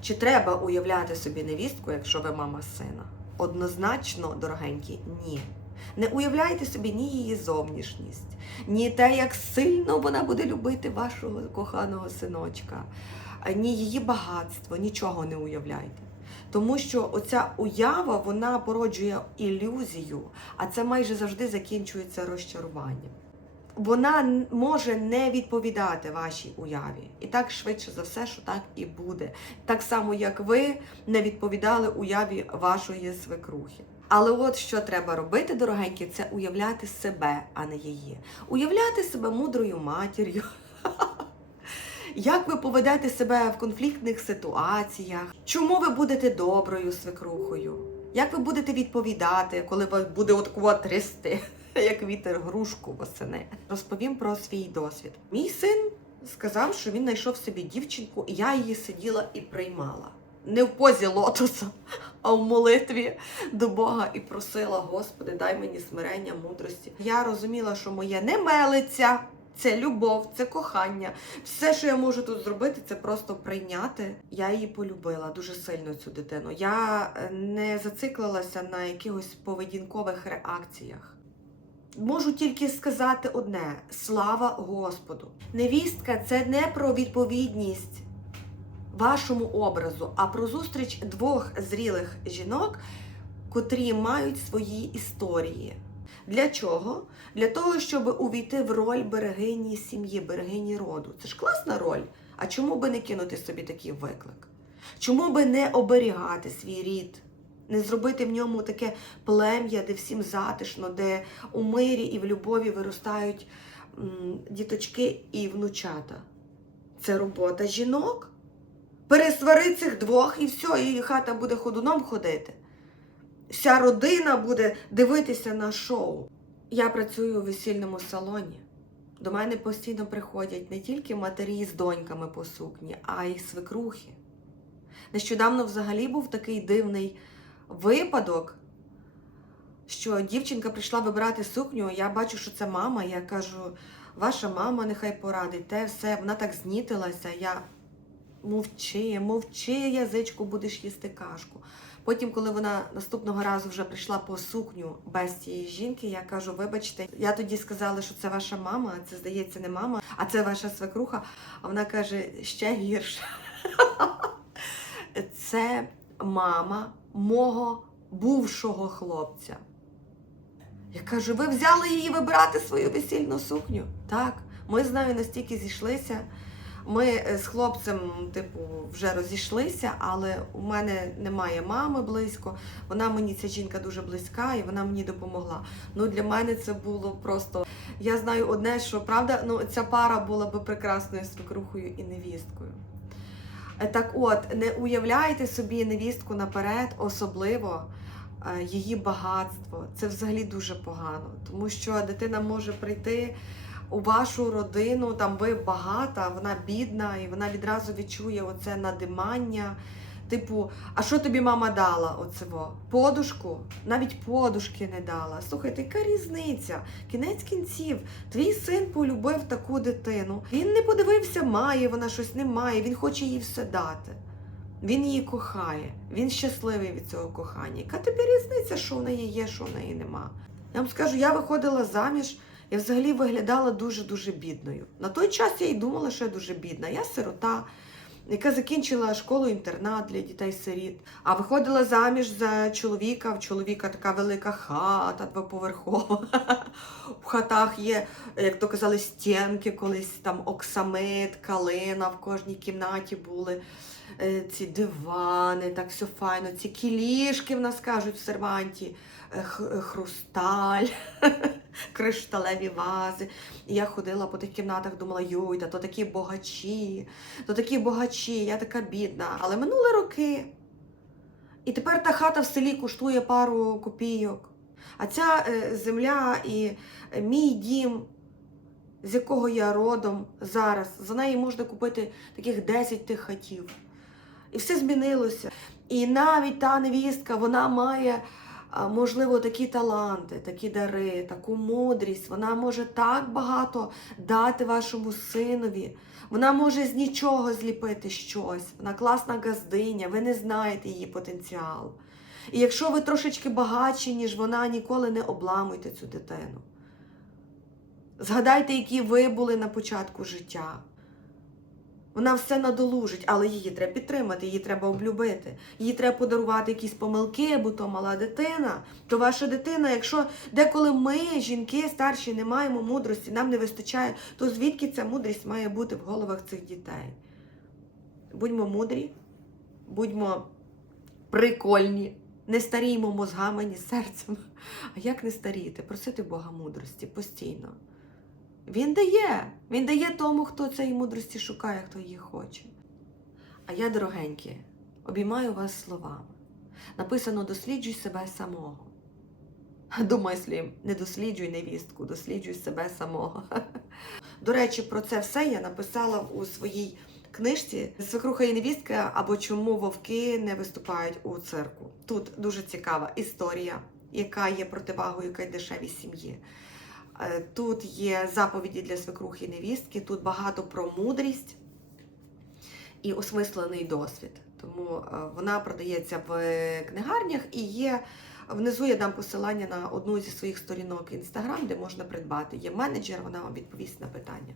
Чи треба уявляти собі невістку, якщо ви мама сина? Однозначно, дорогенькі, ні. Не уявляйте собі ні її зовнішність, ні те, як сильно вона буде любити вашого коханого синочка, ні її багатство, нічого не уявляйте. Тому що оця уява вона породжує ілюзію, а це майже завжди закінчується розчаруванням. Вона може не відповідати вашій уяві. І так швидше за все, що так і буде. Так само, як ви не відповідали уяві вашої свекрухи. Але от що треба робити, дорогенькі, це уявляти себе, а не її. Уявляти себе мудрою матір'ю. Як ви поведете себе в конфліктних ситуаціях? Чому ви будете доброю свекрухою? Як ви будете відповідати, коли вас буде отакого трясти, як вітер грушку восени? Розповім про свій досвід. Мій син сказав, що він знайшов собі дівчинку, і я її сиділа і приймала. Не в позі лотоса, а в молитві до Бога і просила, Господи, дай мені смирення, мудрості. Я розуміла, що моє не мелиться, це любов, це кохання. Все, що я можу тут зробити, це просто прийняти. Я її полюбила дуже сильно цю дитину. Я е, не зациклилася на якихось поведінкових реакціях. Можу тільки сказати одне: слава Господу! Невістка це не про відповідність вашому образу, а про зустріч двох зрілих жінок, котрі мають свої історії. Для чого? Для того, щоб увійти в роль берегині сім'ї, берегині роду. Це ж класна роль. А чому би не кинути собі такий виклик? Чому би не оберігати свій рід? Не зробити в ньому таке плем'я, де всім затишно, де у мирі і в любові виростають діточки і внучата. Це робота жінок. Пересвари цих двох і все, і хата буде ходуном ходити. Вся родина буде дивитися на шоу. Я працюю у весільному салоні. До мене постійно приходять не тільки матері з доньками по сукні, а й свекрухи. Нещодавно взагалі був такий дивний випадок, що дівчинка прийшла вибирати сукню, я бачу, що це мама. Я кажу, ваша мама нехай порадить, те все. Вона так знітилася. Я мовчи, мовчи, язичку, будеш їсти кашку. Потім, коли вона наступного разу вже прийшла по сукню без цієї жінки, я кажу: вибачте, я тоді сказала, що це ваша мама, це здається не мама, а це ваша свекруха. А вона каже, ще гірше. Це мама мого бувшого хлопця. Я кажу, ви взяли її вибирати свою весільну сукню? Так, ми з нею настільки зійшлися. Ми е, з хлопцем, типу, вже розійшлися, але у мене немає мами близько. Вона мені, ця жінка дуже близька, і вона мені допомогла. Ну для мене це було просто. Я знаю одне, що правда, ну ця пара була би прекрасною свекрухою і невісткою. Е, Так от, не уявляйте собі невістку наперед, особливо е, її багатство. Це взагалі дуже погано, тому що дитина може прийти у вашу родину, там ви багата, вона бідна, і вона відразу відчує оце надимання. Типу, а що тобі мама дала? Оцево? Подушку? Навіть подушки не дала. Слухайте, яка різниця? Кінець кінців, твій син полюбив таку дитину. Він не подивився, має вона щось не має, він хоче їй все дати. Він її кохає, він щасливий від цього кохання. Яка тобі різниця, що в неї є, що в неї нема? Я вам скажу, я виходила заміж, я взагалі виглядала дуже-дуже бідною. На той час я й думала, що я дуже бідна. Я сирота, яка закінчила школу-інтернат для дітей-сиріт, а виходила заміж за чоловіка. В чоловіка така велика хата двоповерхова. В хатах є, як то казали, стінки, колись там оксамит, калина в кожній кімнаті були. Е, Ці дивани, так все файно, ці кілішки в нас кажуть в серванті, хрусталь, кришталеві вази. І я ходила по тих кімнатах, думала, йой, та то такі богачі, то такі богачі, я така бідна. Але минули роки. І тепер та хата в селі коштує пару копійок. А ця е, земля і е, мій дім, з якого я родом зараз, за неї можна купити таких 10 тих хатів. І все змінилося. І навіть та невістка, вона має, можливо, такі таланти, такі дари, таку мудрість. Вона може так багато дати вашому синові. Вона може з нічого зліпити щось. Вона класна газдиня, ви не знаєте її потенціал. І якщо ви трошечки багатші, ніж вона, ніколи не обламуйте цю дитину. Згадайте, які ви були на початку життя. Вона все надолужить, але її треба підтримати, її треба облюбити. Їй треба подарувати якісь помилки, бо то мала дитина. То ваша дитина, якщо деколи ми, жінки старші, не маємо мудрості, нам не вистачає, то звідки ця мудрість має бути в головах цих дітей? Будьмо мудрі, будьмо прикольні, не старіймо мозгами, ні серцем. А як не старіти? Просити Бога мудрості постійно. Він дає. Він дає тому, хто цієї мудрості шукає, хто її хоче. А я, дорогенькі, обіймаю вас словами. Написано досліджуй себе самого. Думайслі, не досліджуй невістку, досліджуй себе самого. До речі, про це все я написала у своїй книжці Свекруха і невістка або чому вовки не виступають у цирку. Тут дуже цікава історія, яка є противагою кайдашевій сім'ї. Е, Тут є заповіді для свекрухи і невістки, тут багато про мудрість і осмислений досвід. Тому е, вона продається в книгарнях і є. Внизу я дам посилання на одну зі своїх сторінок інстаграм, де можна придбати. Є менеджер, вона вам відповість на питання.